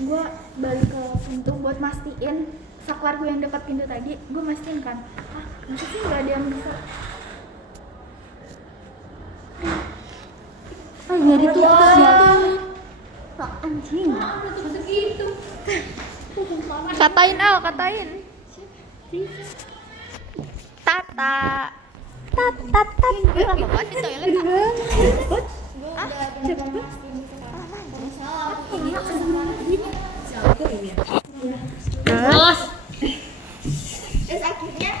gue balik ke pintu buat mastiin saklar gue yang dekat pintu tadi, gue mastiin kan, masa sih nggak ada yang bisa. Jadi tuh anjing. Katain katain. Tata. Tat. Gue lama banget di toilet. Terus Terus akhirnya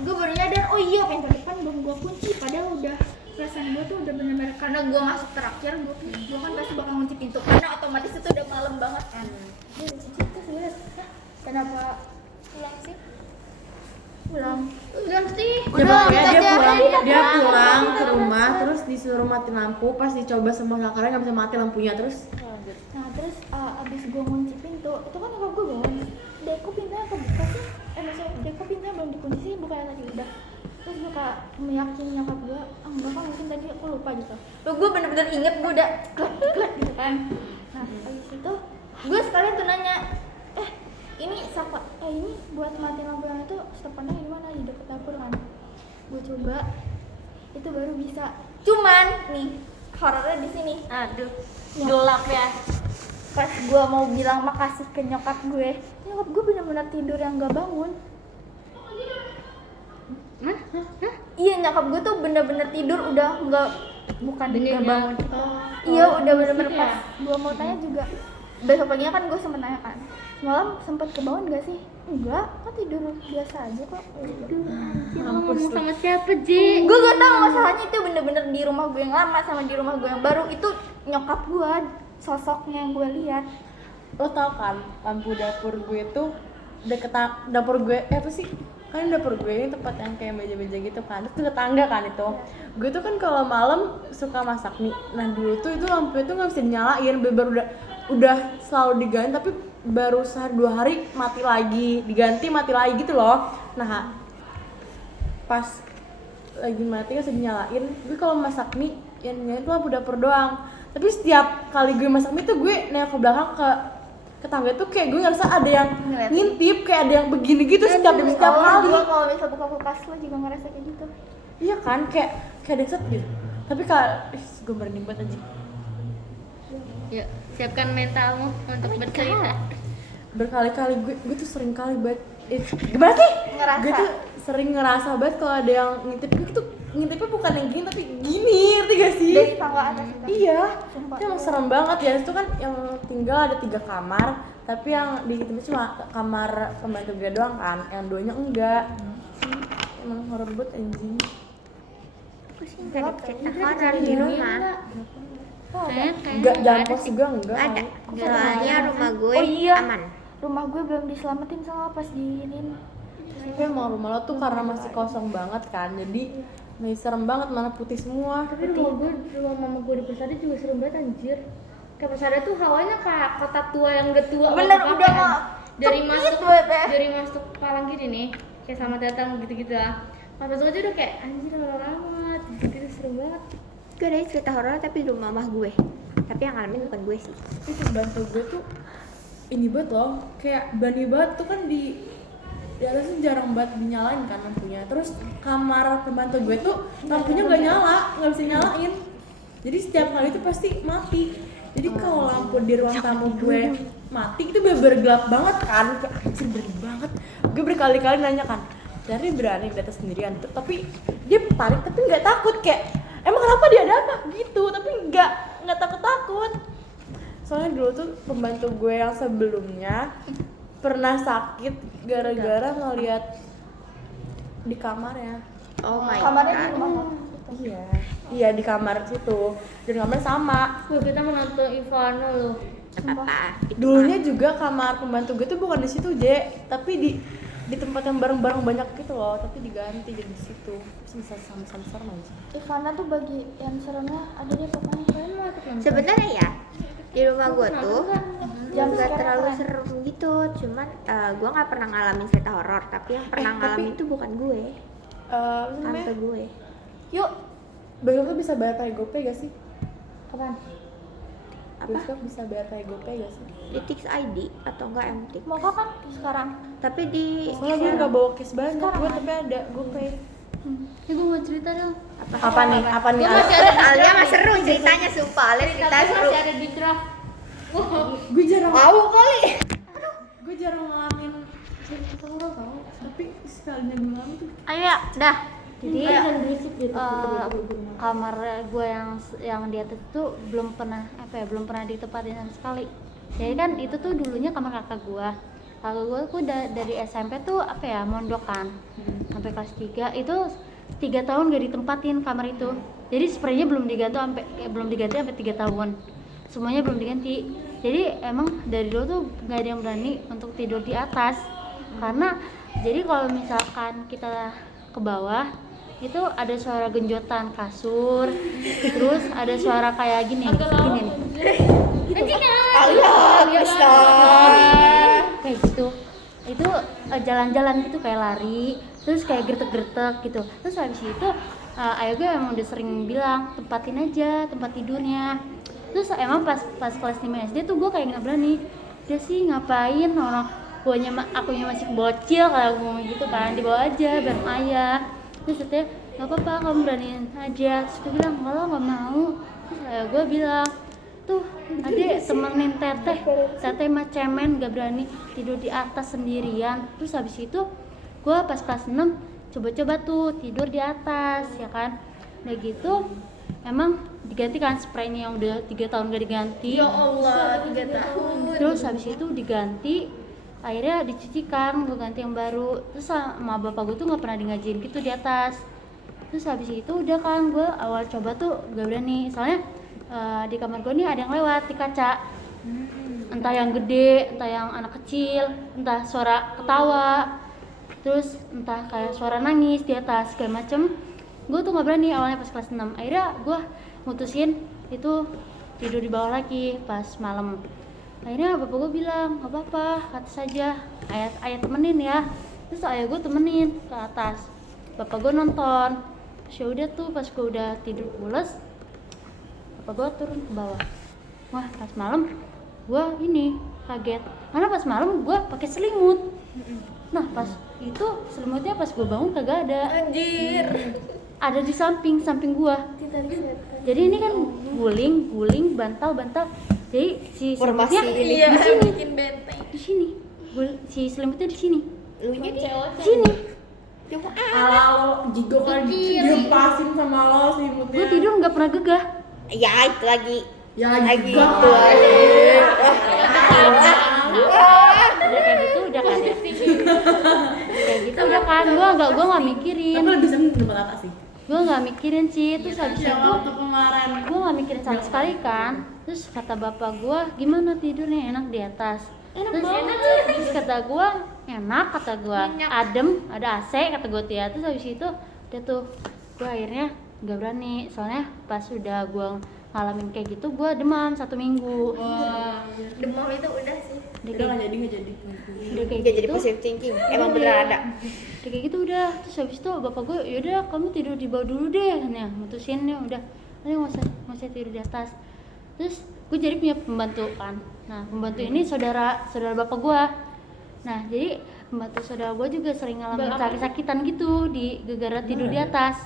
gue baru nyadar, oh iya pintu depan belum gue kunci, padahal udah perasaan gue tuh udah bener-bener karena gue masuk terakhir, gue kan pasti bakal kunci pintu karena otomatis itu udah malam banget kan. Kenapa pulang sih? Pulang sih. ya pokoknya dia pulang ke rumah terus disuruh mati lampu, pas dicoba semua sakarnya nggak bisa mati lampunya terus. Nah terus abis gue ngunci pintu, itu kan nyokap gue bangun, Deko pintunya kebuka sih, maksudnya Deko pintunya belum dikunci sih, bukannya tadi udah. Terus gue kayak meyakini nyokap gue, enggak kan mungkin tadi aku lupa gitu. Terus gue bener-bener inget, gue udah klik gitu kan. Nah abis itu gue sekalian tuh nanya, ini buat mati lampu yang itu stepannya gimana, di dekat dapur kan. Gue coba, itu baru bisa. Cuman nih horornya di sini. Aduh, gelap ya. Pas gue mau bilang makasih ke nyokap gue bener-bener tidur yang gak bangun. Iya, nyokap gue tuh bener-bener tidur udah bukan gak bangun. Iya, udah bener-bener pas gue mau tanya juga. Besok paginya kan gue sempet nanya kan, semalam sempet kebangun gak sih? Enggak, kan tidur biasa aja kok. Ngomong sama siapa, Ji? Gue gak tau, masalahnya itu bener-bener di rumah gue yang lama sama di rumah gue yang baru itu nyokap gue sosoknya yang gue lihat. Lo tau kan lampu dapur gue tuh deket dapur gue apa sih, kan dapur gue ini tempat yang kayak meja-meja gitu kan, terus deket tangga kan itu. Gue tuh kan kalau malam suka masak mie, nah dulu tuh itu lampu itu nggak bisa dinyalain, baru udah selalu diganti, tapi baru sehari 2 hari mati lagi, diganti mati lagi gitu loh. Nah pas lagi mati nggak bisa dinyalain, gue kalau masak mie yang nyalain tuh lampu dapur doang. Tapi setiap kali gue masak mie tuh gue nengok ke belakang ke tangga tuh kayak gue ngerasa ada yang ngintip, kayak ada yang begini gitu setiap kali. Gue kalau misal buka kulkas lo juga ngerasa kayak gitu. Iya kan, kayak ada set gitu. Tapi gue merinding banget aja. Yuk, siapkan mentalmu untuk bercerita. Berkali-kali gue tuh sering kali banget. Gimana sih? Ngerasa. Gue tuh sering ngerasa banget kalau ada yang ngintip. Gue tuh ngintipnya bukan yang gini tapi gini, ngerti gak sih? Dari tangga atas itu. Iya. Sumpah. Itu emang serem banget ya. Itu kan yang tinggal ada 3 kamar, tapi yang diintipnya cuma kamar pembantu gue doang kan. Yang 2-nya enggak. Emang horor banget anjing. Aku sih nggak ada cerita horor di rumah. Enggak, jangan pos juga enggak. Ada. Soalnya rumah gue Oh iya. aman. Rumah gue belum diselamatin sama pas diinin. Tapi emang rumah lo tuh karena masih kosong banget kan, jadi masih serem banget, mana putih semua. Tapi rumah mama gue di Persada juga serem banget anjir. Kayak Persada tuh hawanya kayak kota tua yang udah tua. Bener, apa-apa udah kan. mau dari cepet masuk banget ya. dari masuk palang gini nih, kayak selamat datang gitu-gitu lah. Pas masuk aja udah kayak anjir horor amat, gitu serem banget. Gue ada cerita horor tapi di rumah mama gue. Tapi yang ngalamin bukan gue sih. Itu bantu gue tuh ini banget loh, kayak bani banget tuh kan di atasnya jarang banget dinyalain kan lampunya. Terus kamar pembantu gue tuh lampunya nggak bisa nyalain. Jadi setiap kali itu pasti mati. Jadi kalau lampu di ruang tamu gue mati itu bener-bener gelap banget kan, kayak anjir berani banget. Gue berkali-kali nanya kan, dari berani di atas sendirian, tapi dia panik tapi nggak takut, kayak emang kenapa dia ada apa gitu, tapi nggak takut. Soalnya dulu tuh pembantu gue yang sebelumnya pernah sakit gara-gara ngeliat di kamarnya. Oh my Kamarnya di god. rumah. Iya di kamar situ, dan kamar sama. Wah, kita menonton Ivano loh. Apa-apa. Dulunya juga kamar pembantu gue tuh bukan di situ, tapi di tempat yang bareng-bareng banyak gitu loh, tapi diganti jadi di situ. Bisa sama-sama serem aja. Ivana tuh bagi yang seremnya ada deh pokoknya. Kalian mau ikut nonton? Sebenarnya ya di rumah gue tuh Jam nggak scare terlalu keren. serem gitu, cuman gue nggak pernah ngalamin cerita horor, tapi yang pernah ngalamin itu bukan gue, tante gue. Yuk, Besok tuh bisa bayar pakai GoPay gak sih? kapan? Bioskop bisa bayar kayak GoPay gak sih? Di Tix ID atau enggak MTix. Mau kok kan sekarang? Tapi di Soalnya gue nggak bawa cash banyak, Sekarang gue kan? tapi ada GoPay. Ya gue mau cerita dong. Apa nih? Apa nih? Gue masih ada Alia mah seru ceritanya, sumpah Alia cerita Tapi seru. masih ada di draft. Gue jarang. Tahu kali. Gue jarang ngalamin cerita horor tau. Tapi sekalinya gue ngalamin tuh. Ayo ya, dah. Jadi berisik gitu. kamar gue yang di atas itu belum pernah ditempatin sama sekali. Jadi kan itu tuh dulunya kamar kakak gue tuh dari SMP tuh mondok kan sampai kelas 3 itu 3 tahun gak ditempatin kamar itu. Jadi spraynya belum diganti sampai 3 tahun, semuanya belum diganti. Jadi emang dari dulu tuh gak ada yang berani untuk tidur di atas, karena jadi kalau misalkan kita ke bawah itu ada suara genjotan kasur, terus ada suara kayak gini nih. Kayak gitu. Itu jalan-jalan gitu kayak lari, terus kayak gertek-gertek gitu. Terus habis itu ayah gue emang udah sering bilang tempatin aja tempat tidurnya. Terus emang pas kelas 5 SD tuh gue kayak nggak berani. Dia sih ngapain orang akunya masih bocil kalau ngomong gitu kan, dibawa aja bareng ayah. Terus katanya nggak apa-apa, kamu beraniin aja. Terus gue bilang kalau nggak mau. Terus ayah gue bilang tuh adek temenin teteh mah cemen gak berani tidur di atas sendirian. Terus habis itu gue pas kelas 6 coba-coba tuh tidur di atas ya kan. Udah gitu emang diganti kan spraynya yang udah 3 tahun gak diganti. Ya Allah, 3 tahun. Terus habis itu diganti, akhirnya dicuci kan, gue ganti yang baru. Terus sama bapak gue tuh gak pernah di ngajiin gitu di atas. Terus habis itu udah kan gue awal coba tuh gak berani, soalnya di kamar gue nih ada yang lewat di kaca, entah yang gede, entah yang anak kecil, entah suara ketawa, terus entah kayak suara nangis di atas segala macem. Gue tuh nggak berani awalnya pas kelas 6. Akhirnya gue mutusin itu tidur di bawah lagi pas malam. Akhirnya bapak gue bilang nggak apa-apa, atas saja, ayah temenin ya. Terus ayah gue temenin ke atas, bapak gue nonton. Terus ya udah tuh pas gue udah tidur pules, bapak gue turun ke bawah. Wah pas malam gue ini kaget karena pas malam gue pakai selimut. Nah pas itu selimutnya pas gue bangun kagak ada. Anjir. Ada di samping gue. Jadi ini kan guling bantal. Jadi si selimutnya di sini. Bikin benteng. Di sini. Si selimutnya di sini. Lu nya di Sini. Ala lo jigo kan diempasin sama lo selimutnya. Gue tidur nggak pernah gegah. Ya itu lagi. Ya Lagi juga. itu Udah kayak gitu udah kan ya. Kayak gitu udah kan. Gue nggak mikirin. Tapi lebih seneng di tempat atas sih. Gue nggak mikirin sih. Terus habis Ya itu waktu kemarin. gue nggak mikirin sama sekali kan. Terus kata bapak gue gimana tidurnya, enak di atas. Terus kata gue enak, kata gue adem, ada AC, kata gue Tia. Terus habis itu udah tuh gue akhirnya nggak berani, soalnya pas udah gue ngalamin kayak gitu gue demam 1 minggu. Wah, Demam itu udah sih. Udah udah kayak, nggak jadi. udah kayak Gak jadi gitu. positive thinking. Emang bener ada. Udah kayak gitu udah. Terus habis itu bapak gue yaudah kamu tidur di bawah dulu deh, ya mutusin ya udah. Ayo nggak usah tidur di atas. Terus gue jadi punya pembantu kan. Nah pembantu ini saudara bapak gue. Nah jadi pembantu saudara gue juga sering ngalamin sakit-sakitan gitu di gara-gara tidur di atas.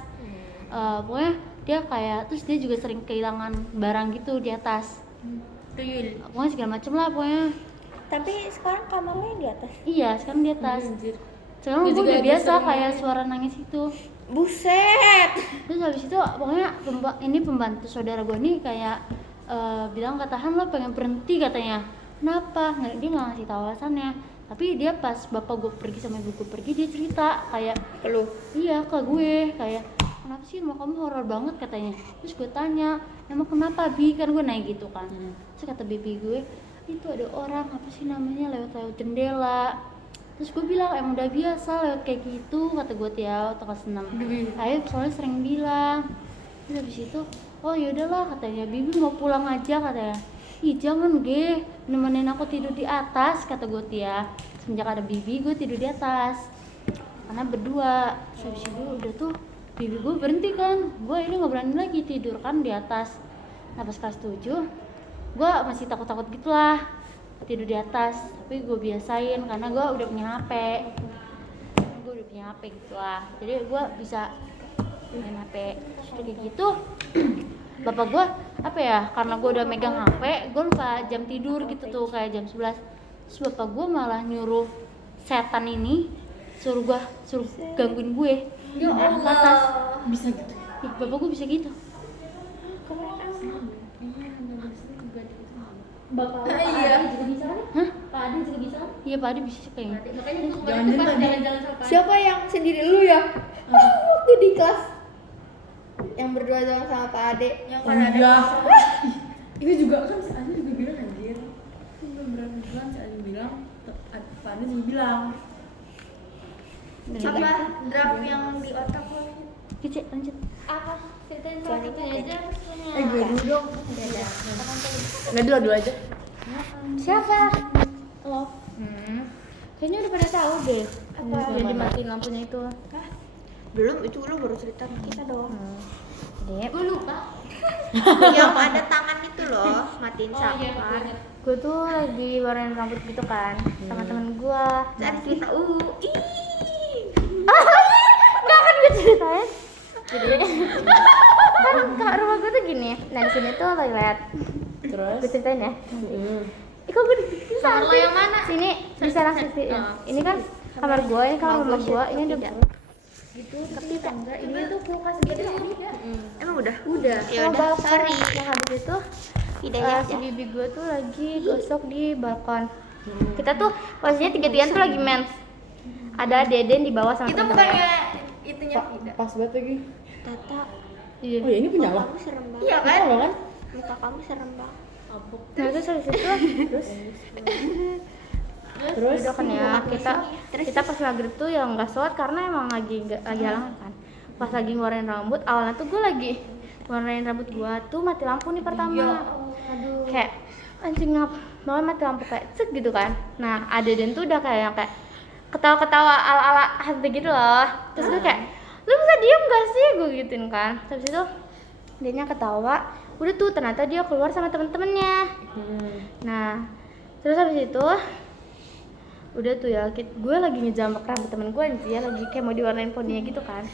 Pokoknya dia kayak, terus dia juga sering kehilangan barang gitu di atas. Tuyul. Pokoknya segala macem lah pokoknya. Tapi sekarang kamarnya di atas. Iya sekarang di atas. Sekarang Dia gue juga udah ada biasa sering kayak suara nangis itu. Buset. Terus habis itu pokoknya ini pembantu saudara gue nih kayak bilang katahan lo pengen berhenti katanya. Kenapa? Dia nggak ngasih tahu alasannya. Tapi dia pas bapak gue pergi sama ibu gue pergi, dia cerita kayak Lu. iya ke gue kayak kenapa sih rumah kamu horor banget katanya. Terus gue tanya emang kenapa Bi, kan gue naik gitu kan. Terus kata bibi gue itu ada orang apa sih namanya lewat jendela. Terus gue bilang emang udah biasa lewat kayak gitu, kata gue Tia waktu kelas 6. Ayo soalnya sering bilang. Terus habis itu oh yaudahlah katanya bibi mau pulang aja katanya. Ih jangan Ge, nemenin aku tidur di atas, kata gue Tia. Semenjak ada bibi gue tidur di atas karena berdua. Terus habis itu udah tuh bibi gue berhenti kan, gue ini nggak berani lagi tidur kan di atas. Nah pas kelas 7 gue masih takut-takut gitulah tidur di atas, tapi gue biasain karena gue udah punya HP. Gitu lah, jadi gue bisa main HP. Terus kayak gitu bapak gue apa ya, karena gue udah megang HP gue lupa jam tidur gitu tuh, kayak jam 11. Terus bapak gue malah nyuruh setan ini suruh gangguin gue Ya ke atas. Bisa gitu. Ih, bapak gue bisa gitu. Bapak Iya. juga bisa kan? Hah? Pak Adi juga bisa kan? Iya Pak Adi bisa kayaknya. Makanya gue kemarin Jangan tuh pas tadi. jalan-jalan sama Pak Adi. Siapa yang sendiri lu ya? Waktu di kelas yang berdua doang sama Pak Ade. Yang Oh iya. Itu juga kan si Adi juga bilang anjir. Itu beberapa bulan si Adi bilang, Pak Adi juga bilang. apa draft yang di otak lo? Kece, lanjut. Apa? Ceritain Jangan salah satunya ikut. aja. Gue dulu dong. Nggak dulu aja. Siapa? Lo. Kayaknya udah pada tahu deh. Apa? Yang dimatiin lampunya itu. Belum, itu lu baru cerita sama kita doang. Dep. Gue lupa. Yang ada tangan itu loh, matiin Oh iya, gue saklar. inget. Gue tuh lagi warnain rambut gitu kan sama temen gue. Cari cerita Nggak kan gue ceritain. Jadi kan kak rumah gue tuh gini. Nah di sini tuh toilet. Terus? Gue ceritain ya. Ih kok gue bisa? Kamar lo yang mana? Sini di sana sisi. Ini kan kamar gue, ini kamar mama gue, ini ada Gitu, tapi enggak. Ini tuh kulkas gitu ya. Emang udah? Udah. Ya sama udah, balkon. sorry. Yang habis itu Hidayah si ya. bibi gue tuh lagi gosok di balkon. Kita tuh posisinya tiga-tigaan tuh lagi mens. Ada Deden di bawah sama Itu temen-temennya. bukannya itunya Vida. Pas banget lagi. Tata, Iya. Oh ya ini punya lo. kamu serem banget. Iya kan? Lo kan? Muka kamu serem banget. Nah terus habis itu Terus? udah kan ya kita pas maghrib tuh yang nggak sholat karena emang lagi halangan kan. Pas lagi ngeluarin rambut, awalnya tuh gue lagi ngeluarin rambut gue tuh mati lampu nih pertama. Aduh. Kayak anjing ngapa mau mati lampu kayak cek gitu kan. Nah Aden tuh udah kayak yang kayak ketawa-ketawa ala-ala hantu gitu loh. Terus gue kayak lu bisa diem gak sih, gue gituin kan. Terus itu dia ketawa, udah tuh ternyata dia keluar sama temen-temennya. Nah terus habis itu udah tuh ya gue lagi ngejambak rambut temen gue nih ya, lagi kayak mau diwarnain poninya gitu kan.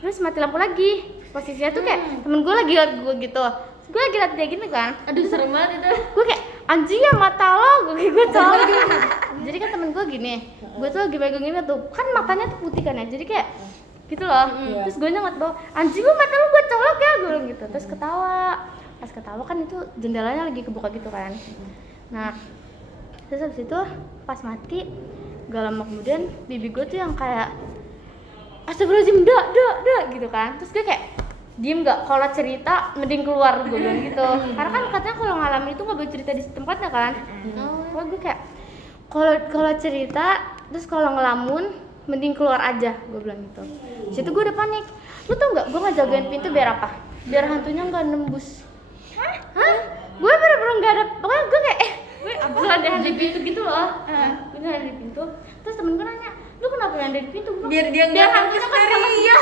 Terus mati lampu lagi, posisinya tuh kayak temen gue lagi liat gue gitu. Terus gue lagi liat dia gini kan. Aduh serem banget itu. Gue kayak anjing ya mata lo, gue colok gitu. Jadi kan temen gue gini, gue tuh lagi megangin tuh kan matanya tuh putih kan ya, jadi kayak gitu loh. Terus gue nyengat bawah, anjing lu mata lu gue colok ya, gue bilang gitu. Terus ketawa, pas ketawa kan itu jendelanya lagi kebuka gitu kan. Nah terus habis itu pas mati gak lama kemudian bibi gue tuh yang kayak astagfirullahaladzim dak gitu kan. Terus gue kayak diem gak, kalau cerita mending keluar, gue bilang gitu. Karena kan katanya kalau ngalamin itu gak boleh cerita di tempatnya kan. Kalau gue kayak kalau cerita terus kalau ngelamun mending keluar aja, gue bilang gitu. Di situ gue udah panik. Lu tau gak gue ngejagain pintu biar apa? Biar hantunya gak nembus. Hah? Gue bener-bener gak ada, pokoknya gue kayak gue ada di pintu gitu loh. Gue ada di pintu. Terus temen gue nanya, lu kenapa ada di pintu? Gua, Biar dia biar nggak hantunya kan nembus sama dari dia.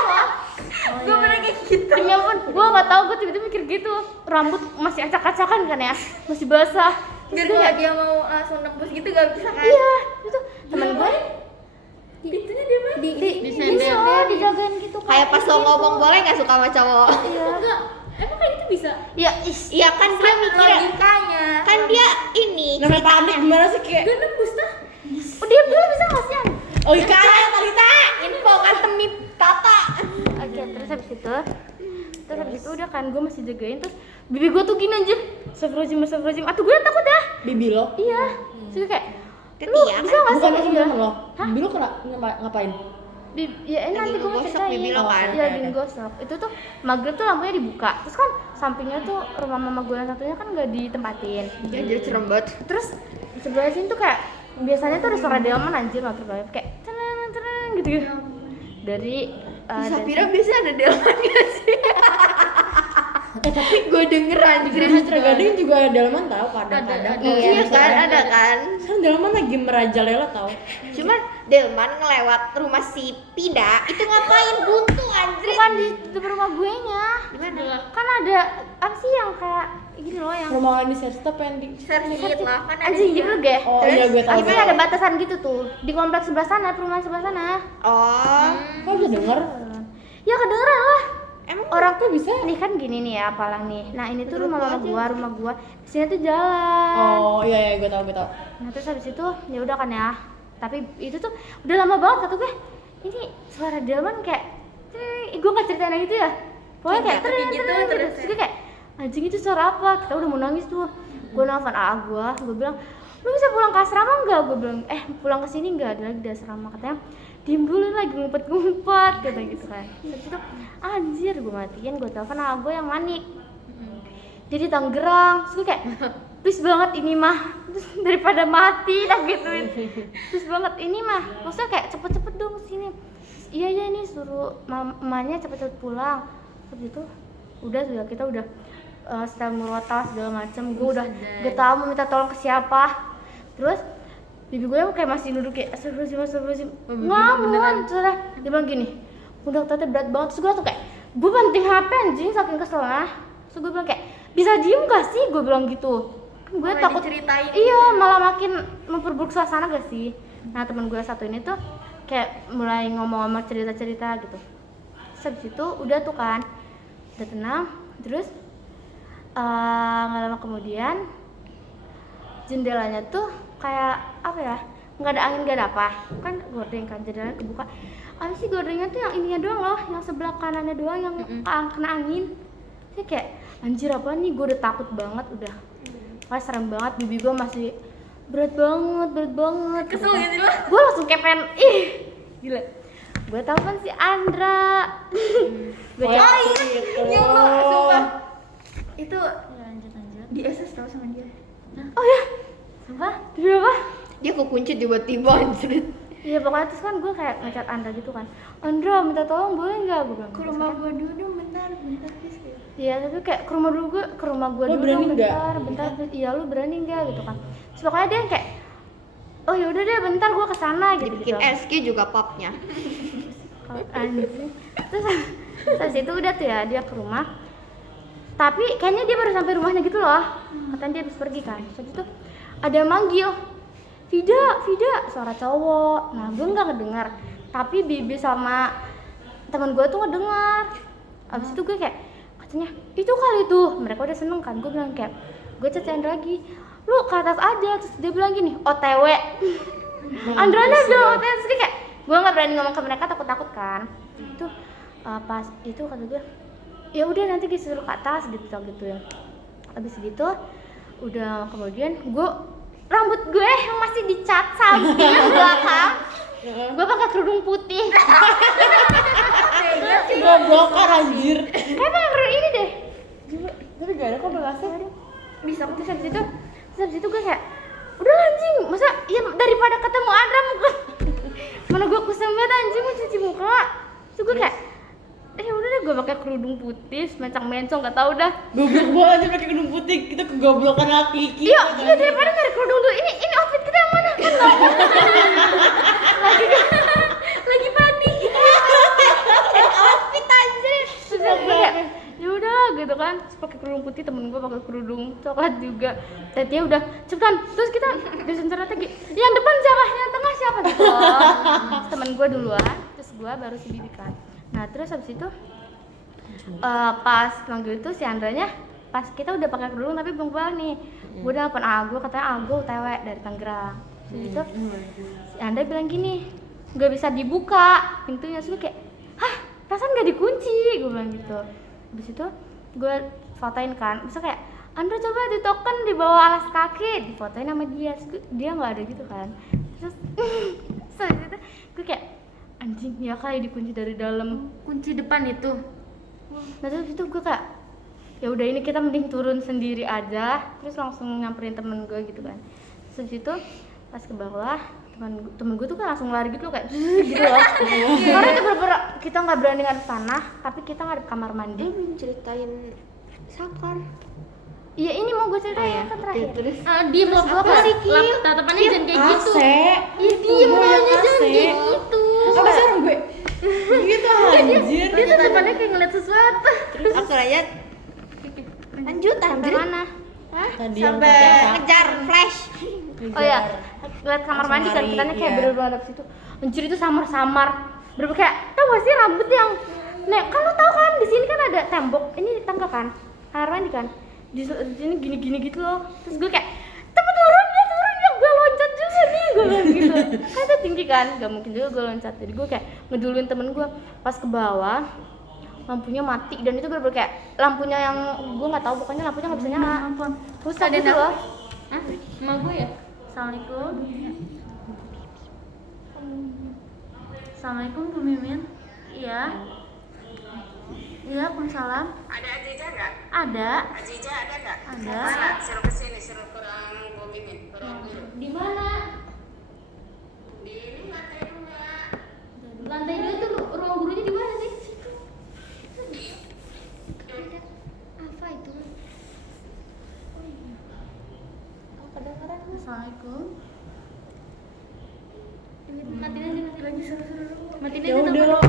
Gue pernah kayak gitu. Demi ampun, gue gak tau, gue tiba-tiba mikir gitu. Rambut masih acak-acakan kan ya, masih basah. Terus Biar gue kalau kayak, dia mau langsung nembus gitu gak bisa kan? iya, itu temen gue Pintunya dia mana? di Di ini sender. loh, dijagain gitu kan. Kayak pas lo ngomong boleh gak suka sama cowok? Iya. Enggak. Emang kayak gitu bisa? Ya, Iya kan dia mikir Logikanya. kan dia ini Namanya panik gimana sih kayak? Gak nembus dah. oh, diam dulu bisa nggak sih? An? Oh iya kan? Talita info kan temi Tata. Oke, terus habis itu udah kan gue masih jagain, terus bibi gue tuh gini aja, astagfirullahaladzim, atuh gue takut dah. Bibi lo? Iya, terus gue kayak Dia lu iya bisa kan? nggak sih? Bukan Iya. temen lo? Hah? Bibi lo ngapain? Ya Lagi nanti gue mau ngegosok ceritain. bibi lo kan? Iya, lagi ngegosok. Itu tuh maghrib tuh lampunya dibuka, terus kan sampingnya tuh rumah mama gue yang satunya kan nggak ditempatin. Dia jadi serem banget. Terus di sebelah sini tuh kayak biasanya tuh ada suara delman anjir maghrib banget kayak tenang gitu gitu. Dari Di Sapira biasanya ada delman gak sih? Tapi gue denger anjir. Di Citra Gading juga dalaman tau kadang-kadang. Ada. Iya kan, ada kan. Sekarang dalaman lagi merajalela tau. Cuman delman ngelewat rumah si Pida itu ngapain buntu anjir? bukan di depan rumah gue nya. Gimana? Kan ada apa sih yang kayak gini loh yang Rumah di Serta pending. sedikit lah kan ada Anjing dia. juga. Oh iya gue tahu. Tapi ada batasan gitu tuh di kompleks sebelah sana, perumahan sebelah sana. Oh, Kok bisa denger? Ya kedengeran lah. emang Orang Kok bisa? nih kan gini nih ya apalang nih. Nah ini tuh Menurut rumah gua. Di sini tuh jalan. Oh iya gue tahu. Nah terus habis itu ya udah kan ya. Tapi itu tuh udah lama banget kata gue. Ini suara delman kayak, gue nggak ceritain yang itu ya. Pokoknya kayak Tapi gitu terus terus gue kayak anjing itu suara apa? Kita udah mau nangis tuh. Gue nelfon AA gue bilang lu bisa pulang ke asrama nggak? Gue bilang pulang ke sini nggak? Ada lagi di asrama katanya. Diem dulu lagi ngumpet kata gitu kan. Terus itu anjir gue matiin, gue telepon AA gue yang manik. Jadi Tangerang, terus gue kayak please banget ini mah, terus daripada mati dah gituin. Please banget ini mah, maksudnya kayak cepet-cepet dong sini. Iya ini suruh mamanya cepet-cepet pulang. Terus itu udah kita udah setel murotal segala macem. Gue udah gak tau mau minta tolong ke siapa. Terus bibi gue kayak masih duduk kayak astagfirullahaladzim ngelamun. Terus dia bilang gini, udah tante berat banget. Terus gue tuh kayak gue banting HP anjing saking keselnya. Terus gue bilang kayak bisa diem gak sih? Gue bilang gitu. Gue malah takut diceritain. iya malah makin memperburuk suasana gak sih. Nah teman gue satu ini tuh kayak mulai ngomong-ngomong cerita-cerita gitu. Habis itu udah tuh kan udah tenang. Terus nggak lama kemudian jendelanya tuh kayak apa ya, nggak ada angin nggak ada apa kan, gorden kan jendelanya kebuka. Apa sih gordennya tuh yang ininya doang loh, yang sebelah kanannya doang yang kena angin. Saya kayak anjir apa nih, gue udah takut banget udah. Kayak serem banget, bibi gue masih berat banget Kesel gitu lah. gue langsung kayak pengen gila. Gue telepon si Andra. Gue Oh, Ya Allah, sumpah. Itu Ya, lanjut. di SS tau sama dia. oh ya sumpah demi apa. Dia kekunci tiba-tiba anjir. Iya pokoknya terus kan gue kayak ngecat Andra gitu kan, Andra minta tolong boleh nggak, gue bilang Ke gitu rumah kan. gua dulu bentar please. Iya tapi kayak ke rumah dulu gue, ke rumah gue Lu dulu berani dong, nggak? bentar iya lu berani nggak gitu kan. Terus pokoknya dia kayak oh yaudah deh bentar gue kesana gitu Dibikin gitu. SQ juga papnya. Anjing. Terus itu udah tuh ya dia ke rumah, tapi kayaknya dia baru sampai rumahnya gitu loh, katanya dia habis pergi kan. Terus itu ada yang manggil Vida, suara cowok. Nah gue nggak ngedengar, tapi bibi sama teman gue tuh ngedengar. Abis itu gue kayak katanya itu kali tuh, mereka udah seneng kan. Gue bilang kayak gue chat lagi, lu ke atas aja. Terus dia bilang gini OTW. Andranya bilang OTW, terus gue kayak gue nggak berani ngomong ke mereka, takut kan. Itu pas itu kata gue ya udah nanti disuruh ke atas gitu ya. Abis gitu udah kemudian rambut gue yang masih dicat samping belakang, gue pakai kerudung putih. Goblokan anjir. Kayak pakai kerudung ini deh. Tapi gak ada kok belasnya. Bisa terus habis itu gue kayak udah anjing, masa ya daripada ketemu Andra mana gue kusam banget anjing mau cuci muka. Terus gue kayak udah deh gue pakai kerudung putih mencong gak tau dah. Goblok banget aja pakai kerudung putih, kita kegoblokan laki-laki. Iya daripada nyari kerudung dulu. Ini outfit kita yang mana kan lagi panik outfit anjir. Terus gue kayak ya udah gitu kan, terus pakai kerudung putih, temen gue pakai kerudung coklat juga. Dan dia udah cepetan, terus kita desain strategi yang depan siapa, yang tengah siapa gitu loh. Terus temen gue duluan, terus gue baru si bibi kan. Nah terus habis itu pas manggil itu si Andranya, pas kita udah pakai kerudung tapi belum pulang nih. Gue udah nelfon Ago, katanya Ago TW dari Tangerang. Terus itu si Andra bilang gini, nggak bisa dibuka pintunya. Terus gue kayak hah perasaan nggak dikunci, gue bilang gitu. Habis itu gue fotoin kan, bisa kayak Andra coba ditoken di bawah alas kaki, difotoin sama dia. Terus dia nggak ada gitu kan. Terus habis itu gue kayak anjing ya kali dikunci dari dalam. Kunci depan itu. Nah terus itu gue kayak ya udah ini kita mending turun sendiri aja, terus langsung nyamperin temen gue gitu kan. Terus itu pas ke bawah temen gue tuh kan langsung lari gitu loh, kayak gitu loh. Karena itu bener-bener kita nggak berani ngadep sana, tapi kita ngadep kamar mandi. Belum ceritain Sakar. Iya ini mau gue ceritain kan terakhir. Terus Diem lo apa sih, Ki? tatapannya jangan kayak gitu. AC. Iya diem Gua yang aja jangan AC. kayak gitu. Apa serem gue? Gitu anjir. Dia tuh depannya kayak ngeliat sesuatu. aku aja lanjut Sampai anjir. mana? dia sampai ngejar flash. Oh ya, lihat kamar mandi kan, Langsung kita lari, kayak iya. bener-bener hadap situ. Anjir itu samar-samar. Bener kayak, tau gak sih rambut yang Nek, kan lo tau kan di sini kan ada tembok. Ini tangga kan? Kamar mandi kan? Di sini gini-gini gitu loh. Terus gue kayak, cepet turun ya, gue loncat juga nih, gue bilang gitu. Kan itu tinggi kan, gak mungkin juga gue loncat. Jadi gue kayak ngeduluin temen gue. Pas ke bawah, lampunya mati dan itu bener-bener kayak lampunya yang gue nggak tahu, pokoknya lampunya nggak bisa nyala. Rusak gitu loh. Hah? Sama gue ya? Assalamualaikum. Assalamualaikum Bu Mimin. Iya. Iya, Waalaikumsalam. Ada Aziza nggak? Ada. Aziza ada nggak? Ada. Mana? Suruh kesini, suruh ke ruang Bu Mimin, ke ruang guru. Di mana? Di ini lantai 2. Lantai 2 tuh ruang gurunya di mana sih? Apa itu? Assalamualaikum. Matiin aja lagi seru-seru. Matiin Ya aja udah lo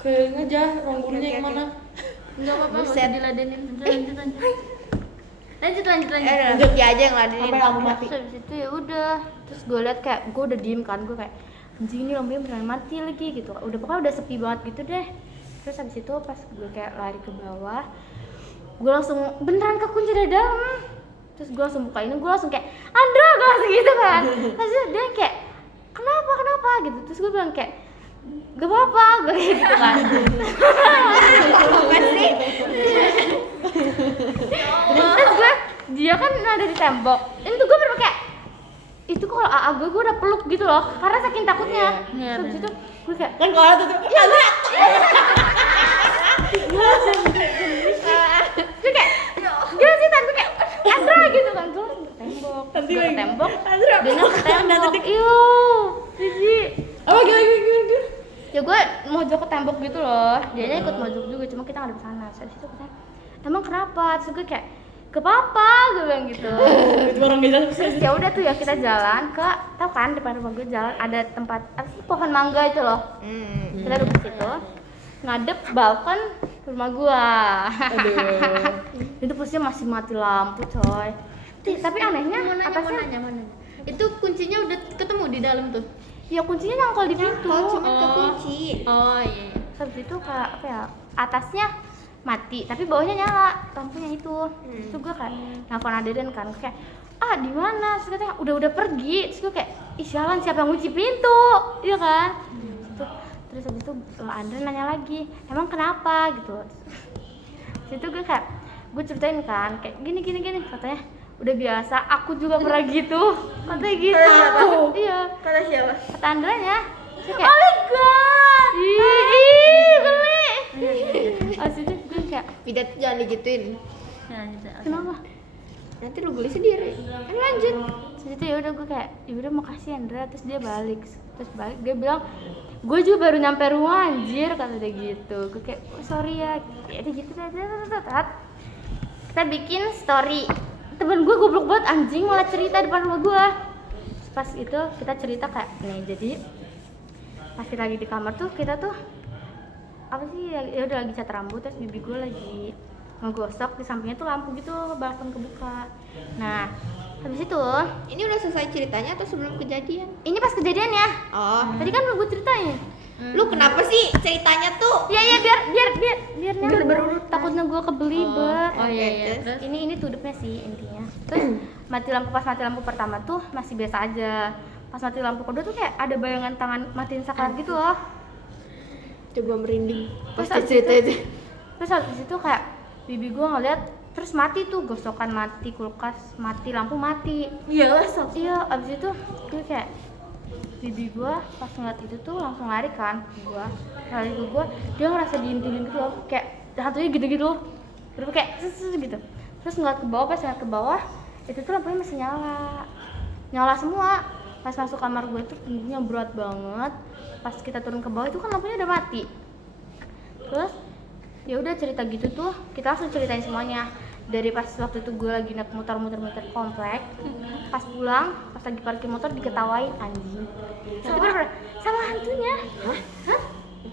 keliling aja ruang gurunya yang mana. Enggak apa-apa, enggak usah diladenin. Lanjut. Lanjut dia aja yang ladenin. Sampai lampu mati. Terus habis itu ya udah. Terus gue liat kayak gue udah diem kan, gue kayak anjing ini lampunya beneran mati lagi gitu. Udah pokoknya udah sepi banget gitu deh. Terus habis itu pas gue kayak lari ke bawah, gue langsung beneran kekunci dari dalam. Terus gue langsung buka ini, gue langsung kayak Andra, gue langsung gitu kan. Terus dia kayak kenapa gitu. Terus gue bilang kayak gak apa-apa, gue kayak gitu kan. Apa sih? Terus dia kan ada di tembok. Ini tuh gue bener kayak itu kalau AA gue udah peluk gitu loh, karena saking takutnya. Iya, Terus habis itu gue kayak Kan kalau tuh gue kayak gila sih tante kayak Andra gitu kan, gue langsung ke tembok. Terus gue ke tembok, dia ke tembok. Iuh, jijik. apa gila. Ya gue mojok ke tembok gitu loh, dianya ikut mojok juga, cuma kita nggak ada di sana. Terus habis itu katanya, emang kenapa? Terus gue kayak ke papa, gue bilang gitu. Itu orang gak jelas. Terus ya udah tuh ya kita jalan ke, tau kan depan rumah gue jalan ada tempat apa sih, pohon mangga itu loh. Kita duduk di situ, ngadep balkon rumah gua. Itu posisinya masih mati lampu coy. Tapi anehnya atasnya mana? Itu kuncinya udah ketemu di dalam tuh. ya kuncinya nyangkol di pintu. Cuma kekunci. Oh iya. Terus habis itu kayak apa ya, atasnya mati tapi bawahnya nyala lampunya itu. Terus gua kayak nelfon Aden kan, kayak di mana? Terus katanya udah pergi. Terus gue kayak ih sialan, siapa yang kunci pintu, iya kan? Terus habis itu Andre nanya lagi, emang kenapa gitu. Situ gue kayak gue ceritain kan kayak gini katanya udah biasa, aku juga pernah gitu, katanya gitu. Iya, Kata siapa? kata Andrenya. Kayak, oh my god, ih geli. Abis itu gue kayak Pidat jangan digituin. Ya, lanjut. kenapa? Nanti lu geli sendiri. Kan lanjut. Terus itu ya udah gue kayak ya udah makasih Andra. Terus dia balik dia bilang gue juga baru nyampe rumah anjir, kata dia gitu. Gue kayak oh, sorry ya udah gitu dah. Kita bikin story, temen gue goblok banget anjing, malah cerita depan rumah gue. Pas itu kita cerita kayak nih, jadi pas kita lagi di kamar tuh kita tuh apa sih ya udah lagi cat rambut, terus bibi gue lagi ngegosok, di sampingnya tuh lampu gitu, balkon kebuka. Nah habis itu Ini udah selesai ceritanya atau sebelum kejadian? ini pas kejadian ya, Oh. tadi kan gue ceritain. Lu kenapa sih ceritanya tuh? Ya biar nyambung. Takutnya gue kebelibet. Oh iya. Terus? Terus Ini tudupnya sih intinya. Terus pas mati lampu pertama tuh masih biasa aja. Pas mati lampu kedua tuh kayak ada bayangan tangan matiin saklar gitu loh. Coba merinding. Terus Pasti habis cerita itu- itu. Terus habis itu kayak bibi gue ngeliat, terus mati tuh, gosokan mati, kulkas mati, lampu mati. iyalah sok. Iya, abis itu gue kayak bibi gue pas ngeliat itu tuh langsung lari kan ke gue, dia ngerasa diintilin gitu loh, kayak hantunya gitu-gitu loh, terus kayak gitu. Terus ngeliat ke bawah, pas ngeliat ke bawah itu tuh lampunya masih nyala semua. Pas masuk kamar gue tuh tingginya berat banget, pas kita turun ke bawah itu kan lampunya udah mati. Terus ya udah cerita gitu tuh, kita langsung ceritain semuanya. Dari pas waktu itu gue lagi naik muter-muter komplek, pas pulang, pas lagi parkir motor diketawain anjing. Itu bener-bener sama hantunya. Hah?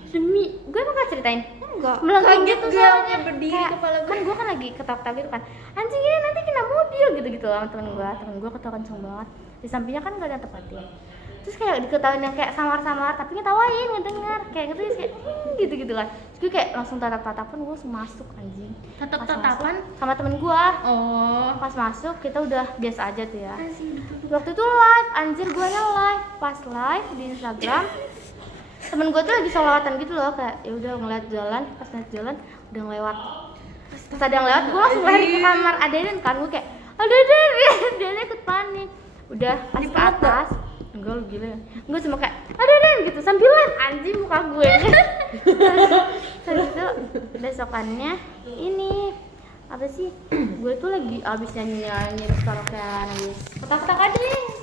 Demi, gue emang gak ceritain? Enggak. Melengking Kaget gitu gue soalnya. berdiri Kayak, kepala gue. kan gue kan lagi ketawa-ketawa gitu kan, anjing ini nanti kena mobil iya gitu sama temen gue ketawa kenceng banget. Di sampingnya kan gak ada tepatin. Terus kayak diketawain yang kayak samar-samar tapi ngetawain, ngedenger kayak gitu kayak gitu kan. Terus gue kayak langsung tatap-tatapan, gue langsung masuk anjing. Tatap-tatapan? Pas masuk, sama temen gue. Oh. Pas masuk kita udah biasa aja tuh ya. Waktu itu live, anjir gue live. Pas live di Instagram, temen gue tuh lagi sholawatan gitu loh, kayak ya udah ngeliat jalan, pas ngeliat jalan udah ngelewat. Terus ada yang lewat, gue langsung lari ke kamar Adeden kan, gue kayak Adeden, dia ikut panik. Udah pas ke atas, enggak lu gila ya. Gue cuma kayak Adeden gitu sambil live anjing muka gue. Terus itu besokannya ini apa sih? Gue tuh lagi abis nyanyi terus kalau kayak nangis. Kotak-kotak Adeden.